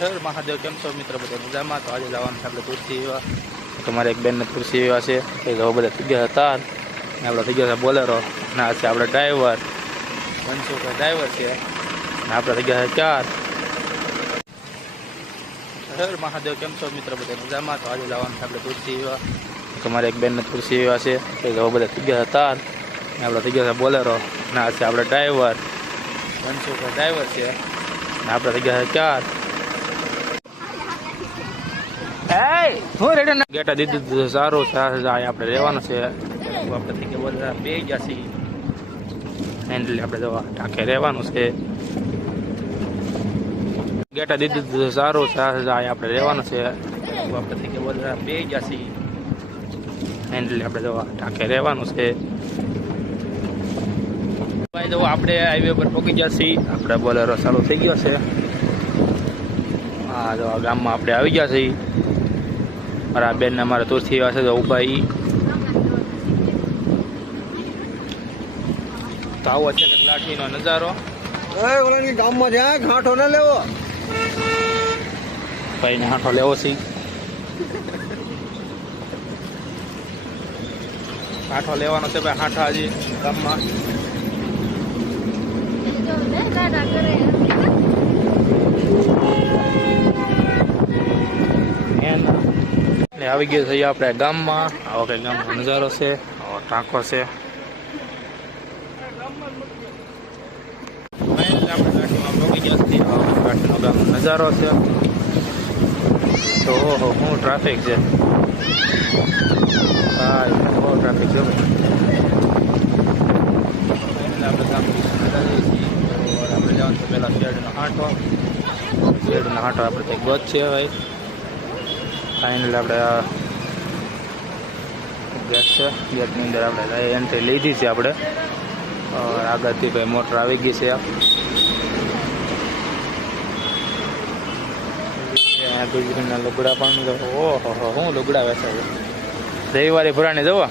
હર મહાદેવ, કેમ છો મિત્ર બધા? મજામાં? તો આજે જવાનું છે આપણે તુલસી વિવાહ. તમારે એક બેનને તુલસી વિવાહ છે. એ જવા બધા થઈ ગયા હતા. ને આપણે થઈ ગયા છે બોલેરો. ને છે આપણે ડ્રાઈવર. મનસુખભાઈ ડ્રાઈવર છે. ને આપણે થઈ ગયા છે ચાર. હર મહાદેવ, કેમ છો મિત્ર બધા? મજામાં? તો આજે જવાનું છે આપણે તુલસી વિવાહ. તમારે એક બેનને તુલસી વિવાહ છે. એ જવા બધા થઈ ગયા હતા. ને આપણે થઈ ગયા છે બોલેરો. ને છે આપણે ડ્રાઈવર. મનસુખભાઈ ડ્રાઈવર છે. ને આપણે થઈ ગયા છે ચાર. હું રેડી ગેટા દીધું સારું આ આપણે રહેવાનું છે. આપણે થઈ ગયા બધા બે ગયા છીએ. આપણે જવા. ટાંકે રહેવાનું છે. ગેટા દીધું સારું આપણે રહેવાનું છે. આપણે થઈ ગયા બધા બે ગયા છીએ. આપણે જવા. ટાંકે રહેવાનું છે. ભાઈ આપણે હાઈવે પર પહોંચી ગયા છીએ. આપણે બોલેરો ચાલુ થઈ ગયો છે. હા જો ગામમાં આપણે આવી ગયા છીએ. મારા બેન ને મારા તુરથી પાસે છે જવુભાઈ તો આવો છે કે લાઠીનો નજારો. એ ઓલાની ગામમાં જાય ઘાટો ન લેવો. ભાઈ ને હાંઠો લેવો છે. હાંઠો લેવાનો છે ભાઈ હાંઠો હજી ગામમાં. આવી ગયો છે આપણે ગામમાં. આવો કંઈ ગામનો નજારો છે ટાંકો છે. નજારો છે. તો ઓહો, શું ટ્રાફિક છે? હા બહુ ટ્રાફિક છે આપણે જવાનું પહેલાં શેરડીનો હાંટો. શેરડીનો હાંટો આપણે કંઈક ગોત છે ભાઈ ફાઇનલ આપણે ગેસ છે ગેટની અંદર આપણે એન્ટ્રી લીધી છે આપણે. આગળથી ભાઈ મોટર આવી ગઈ છે ગુજરીના લુગડા પણ ઓહો, હો હું લુગડા વેચે રવિવારે ભરાને જવો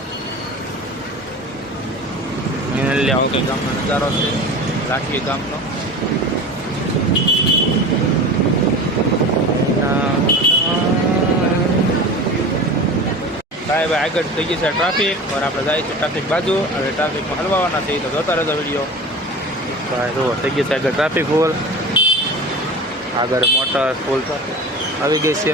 એને આવો કંઈ ગામનો નજારો છે, રાખીએ ગામનો. સાહેબ, આગળ થઈ ગઈ છે ટ્રાફિક. પણ આપણે જાય છે ટ્રાફિક બાજુ. હવે ટ્રાફિકમાં હલવાના છે તો જોતા રહેતો વીડિયો. ભાઈ, જુઓ, થઈ ગઈ છે આગળ ટ્રાફિક ફૂલ આગળ મોટર ફૂલ આવી ગઈ છે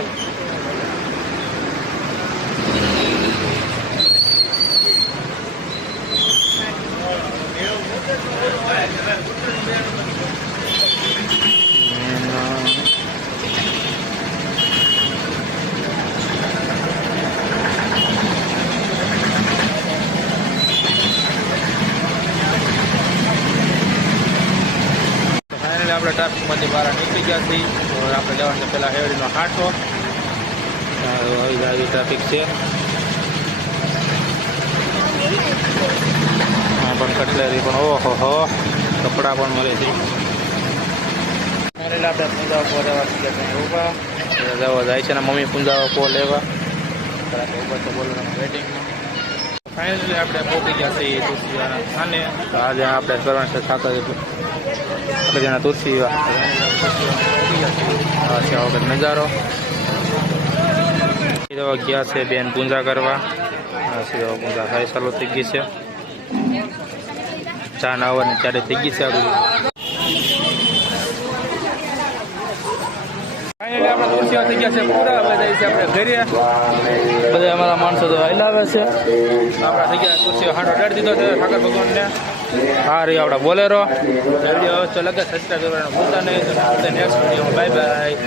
ફાઇનલી આપણે ટ્રાફિકમાંથી બહાર નીકળી ગયા છીએ. આપણે જવાનું છે પહેલાં હેવડીનો હાટો. આવી ટ્રાફિક છે હા પણ કટલેરી પણ ઓહો હો કપડાં પણ મળે છે. આપણે પૂંજાઓ લેવા ઊભા? જવા જાય છે ને મમ્મી પૂંજાઓ પો લેવા. ઊભા તો બોલો વેટિંગમાં ફાઇનલી આપણે પહોંચી ગયા છીએ તુલસીવાના સ્થાને આજે આપણે કરવાનું છે સાત વાગે આપણે છે આવો નજારો. ગયા છે બેન પૂજા કરવા. એવો પૂજા થાય ચાલુ થઈ ગઈ છે. ચા નાવાની ચારે થઈ ગઈ છે આ આપણે ઘરે. બધા અમારા માણસો તો હલાવે છે. આપણા થઈ ગયા તુલસીઓ હાંડો ડેડ દીધો છે ઠાકર ભગવાનને. હા રહી આપણા બોલેરો. વીડિયો તો લગે સબસ્ક્રાઈબ કરવાનું ભૂલતા નહીં. Next video bye bye